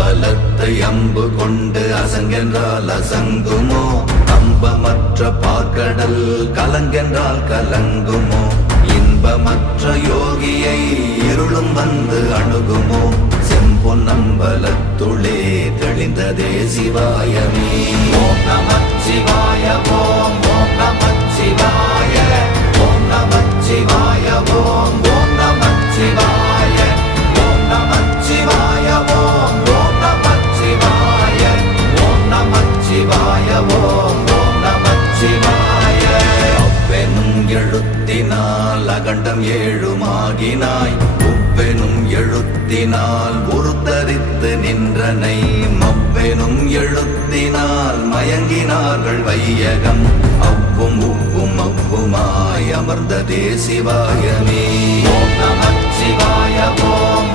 பலத்தை அம்பு கொண்டு அசங்கென்றால் அசங்குமோ? அம்பமற்ற பார்க்கடல் கலங்கென்றால் கலங்குமோ? இன்பமற்ற யோகியை இருளும் வந்து அணுகுமோ? செம்பொன்னம்பலத்துளே தெளிந்ததே சிவாயமே. ஓம் நமச்சிவாய ஓம் ஓம் நமச்சிவாய ஓம் நமச்சிவாய ஓம் ஓம் நமச்சிவாய ஓம் நமச்சிவாய ஓம் ஓம் நமச்சிவாய ஓம் நமச்சிவாய ஓம் ஓம் நமச்சிவாய. அவ்வெனும் எழுத்தினால் அகண்டம் ஏழுமாகினாய், உவ்வெனும் எழுத்தினால் உருத்தரித்து நின்றனை, மவ்வெனும் எழுத்தினால் மயங்கினார்கள் வையகம். அவ்வும் உவ்வும் அவ்வுமாய் அமர்ந்ததே சிவாயமே. ஓம் நமச்சிவாய ஓம்